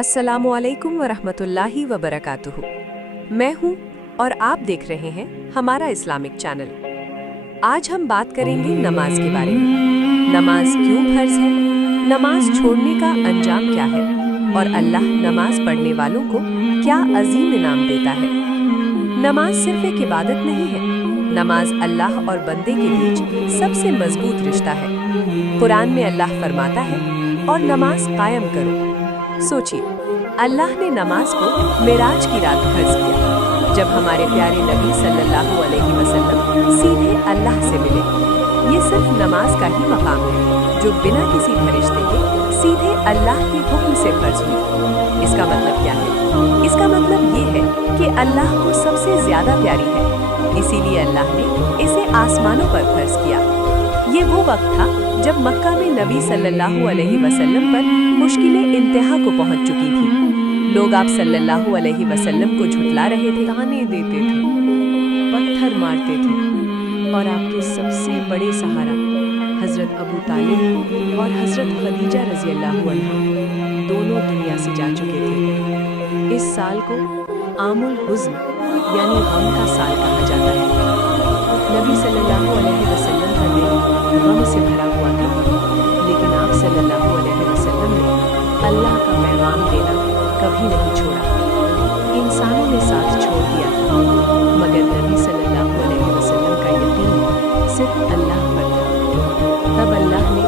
अस्सलामु अलैकुम वरहमतुल्लाहि वबरकातुहू। मैं हूँ और आप देख रहे हैं हमारा इस्लामिक चैनल। आज हम बात करेंगे नमाज के बारे में। नमाज क्यों फर्ज है, नमाज छोड़ने का अंजाम क्या है और अल्लाह नमाज पढ़ने वालों को क्या अजीम इनाम देता है। नमाज सिर्फ एक इबादत नहीं है, नमाज अल्लाह और बंदे के बीच सबसे मजबूत रिश्ता है। कुरान में अल्लाह फरमाता है, और नमाज कायम करो। सोचिए, अल्लाह ने नमाज को मेराज की रात फर्ज किया, जब हमारे प्यारे नबी सल्लल्लाहु अलैहि वसल्लम सीधे अल्लाह से मिले। ये सिर्फ नमाज का ही मकाम है, जो बिना किसी फरिश्ते के सीधे अल्लाह के हुक्म से फर्ज हुई। इसका मतलब क्या है? इसका मतलब ये है कि अल्लाह को सबसे ज्यादा प्यारी है, इसीलिए अल्लाह ने इसे आसमानों पर फर्ज किया। ये वो वक्त था जब मक्का में नबी सल्लल्लाहु अलैहि वसल्लम पर मुश्किलें इंतहा को पहुंच चुकी थी। लोग आप सल्लल्लाहु अलैहि वसल्लम को झुठला रहे थे, ताने देते थे, पत्थर मारते थे, और आपके सबसे बड़े सहारा हजरत अबू तालिब और हजरत खदीजा रज़ी अल्लाहु अन्हा दोनों दुनिया से जा चुके थे। इस साल को आमुल हुज़्न यानी गम का साल कहा जाता है। नबी सल्लल्लाहु अलैहि वसल्लम का दिल गम से भरा हुआ था, लेकिन आप सल्लल्लाहु अलैहि वसल्लम ने अल्लाह का पैगाम देना कभी नहीं छोड़ा। इंसानों ने साथ छोड़ दिया था, मगर नबी सल्लल्लाहु अलैहि वसल्लम का यकीन सिर्फ अल्लाह पर था। तब अल्लाह ने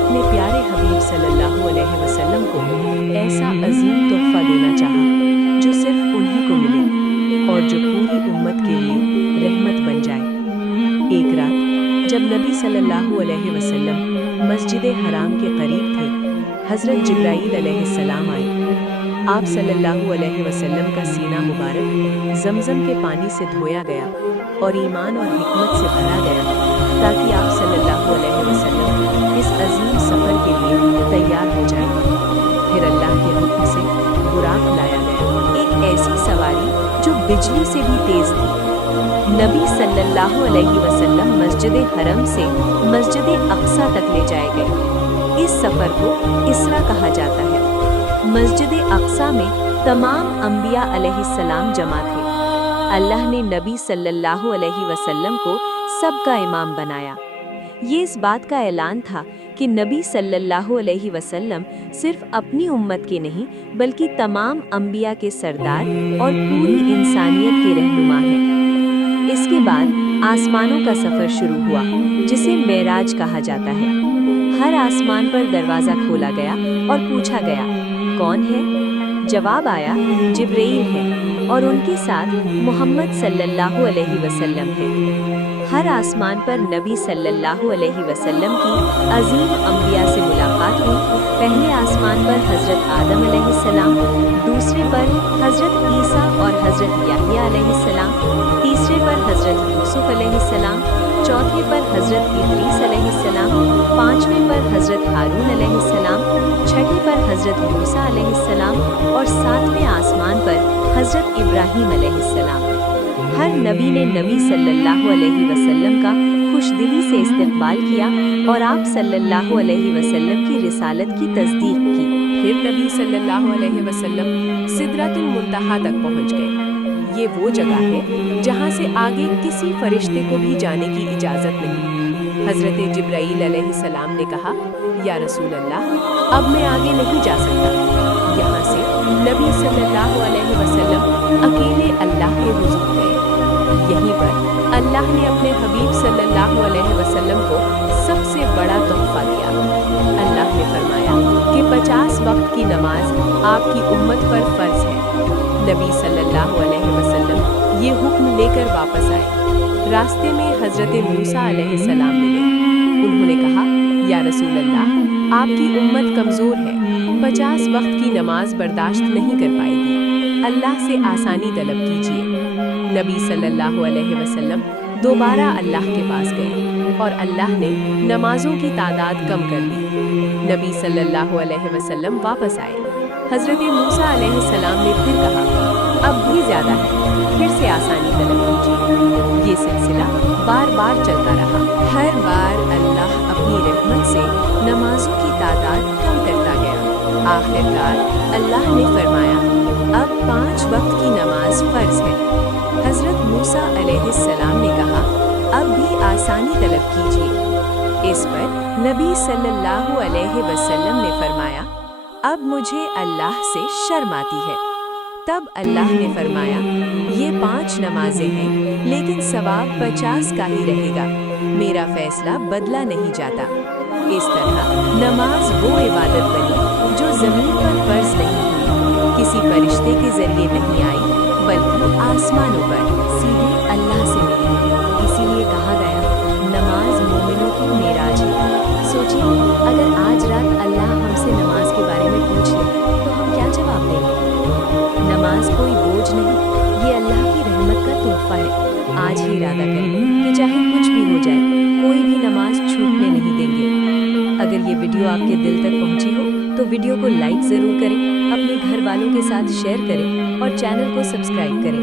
अपने प्यारे हबीब सल्लल्लाहु अलैहि वसल्लम को ऐसा अजीम तोहफा देना चाहा, जो सिर्फ उन्हीं को मिले और जो पूरी उम्मत के लिए रहमत बन जाए। एक रात जब नबी सल्लल्लाहु अलैहि वसल्लम मस्जिद हराम के करीब थे, हज़रत जिब्राईल अलैहिस्सलाम आए। आप सल्लल्लाहु अलैहि वसल्लम का सीना मुबारक ज़मज़म के पानी से धोया गया और ईमान और हिकमत से भरा गया, ताकि आप सल्लल्लाहु अलैहि वसल्लम इस अजीम सफ़र के लिए तैयार हो जाएं। फिर अल्लाह के हुक्म से बुराक लाया गया, एक ऐसी सवारी जो बिजली से भी तेज़ थी। नबी सल्लल्लाहु अलैहि वसल्लम मस्जिद हरम से मस्जिद अक्सा तक ले जाए गए। इस सफ़र को इसरा कहा जाता है। मस्जिद अक्सा में तमाम अंबिया अलैहिस्सलाम जमा थे। अल्लाह ने नबी सल्लल्लाहु अलैहि वसल्लम को सबका इमाम बनाया। ये इस बात का ऐलान था कि नबी सल्लल्लाहु अलैहि वसल्लम सिर्फ अपनी उम्मत के नहीं, बल्कि तमाम अंबिया के सरदार और पूरी इंसानियत के रहनुमा हैं। इसके बाद आसमानों का सफ़र शुरू हुआ, जिसे मेराज कहा जाता है। हर आसमान पर दरवाज़ा खोला गया और पूछा गया, कौन है? जवाब आया, जिब्राईल है, और उनके साथ मोहम्मद सल्लल्लाहु अलैहि वसल्लम है। हर आसमान पर नबी सल्लल्लाहु अलैहि वसल्लम की अजीम अंबिया से मुलाकात हुई। पहले आसमान पर हज़रत आदम अलैहिस्सलाम, दूसरे पर हज़रत ईसा और हज़रत याहिया अलैहिस्सलाम, तीसरे पर हज़रत यूसुफ अलैहिस्सलाम, चौथे पर हज़रत इदरीस अलैहिस्सलाम, पांचवें पर हज़रत हारून अलैहिस्सलाम, छठे पर हज़रत मूसा अलैहिस्सलाम और सातवें आसमान पर हज़रत इब्राहीम अलैहिस्सलाम। हर नबी ने नबी सल्लल्लाहु अलैहि वसल्लम का खुशदिली से इस्तकबाल किया और आप सल्लल्लाहु अलैहि वसल्लम की रिसालत की तस्दीक की। फिर नबी सल्लल्लाहु अलैहि वसल्लम सिदरतुल मुंतहा तक पहुंच गए। ये वो जगह है जहां से आगे किसी फरिश्ते को भी जाने की इजाज़त नहीं। हज़रत जिब्राईल अलैहिस्सलाम ने कहा, या रसूल अल्लाह, अब मैं आगे नहीं जा सकता। यहाँ से नबी सल्लल्लाहु अलैहि वसल्लम अकेले अल्लाह के हुज़ूर गए। यहीं पर अल्लाह ने अपने हबीब सल्लल्लाहु अलैहि वसल्लम को सबसे बड़ा तोहफा दिया। अल्लाह ने फरमाया कि 50 वक्त की नमाज आपकी उम्मत पर फ़र्ज है। नबी सल्लल्लाहु अलैहि वसल्लम ये हुक्म लेकर वापस आए। रास्ते में हज़रत मूसा अलैहिस्सलाम मिले। उन्होंने कहा, या रसूल अल्लाह, आपकी उम्मत कमज़ोर है, 50 वक्त की नमाज बर्दाश्त नहीं कर पाएगी, अल्लाह से आसानी तलब कीजिए। नबी सल्लल्लाहु अलैहि वसल्लम दोबारा अल्लाह के पास गए और अल्लाह ने नमाजों की तादाद कम कर दी। नबी सल्लल्लाहु अलैहि वसल्लम वापस आए। हज़रत मूसा अलैहिस्सलाम ने फिर कहा, अब भी ज़्यादा है, फिर से आसानी तलब कीजिए। ये सिलसिला बार बार चलता रहा। हर बार अल्लाह अपनी रहमत से नमाजों की तादाद कम करता गया। आखिरकार अल्लाह ने फरमाया, अब 5 वक्त की नमाज फर्ज है। हजरत मूसा अलैहिस्सलाम ने कहा, अब भी आसानी तलब कीजिए। इस पर नबी सल्लल्लाहु अलैहि वसल्लम ने फरमाया, अब मुझे अल्लाह से शर्म आती है। तब अल्लाह ने फरमाया, ये 5 नमाजें हैं, लेकिन सवाब 50 का ही रहेगा। मेरा फैसला बदला नहीं जाता। इस तरह नमाज वो इबादत बनी जो जमीन पर फर्ज नहीं हुई, किसी फरिश्ते के जरिए नहीं आई, बल्कि आसमानों पर सीधे अल्लाह से मिली। इसीलिए कहा गया, नमाज मोमिनों की मेराज है। सोचिए, अगर आज रात अल्लाह हमसे नमाज के बारे में पूछ ले तो हम क्या जवाब देंगे? नमाज कोई बोझ नहीं, ये अल्लाह की रहमत का तोहफा है। आज ही इरादा करें कि चाहे कुछ भी हो जाए, कोई भी नमाज छूटने नहीं देंगे। अगर ये वीडियो आपके दिल तक पहुंची हो तो वीडियो को लाइक ज़रूर करें, अपने घर वालों के साथ शेयर करें और चैनल को सब्सक्राइब करें।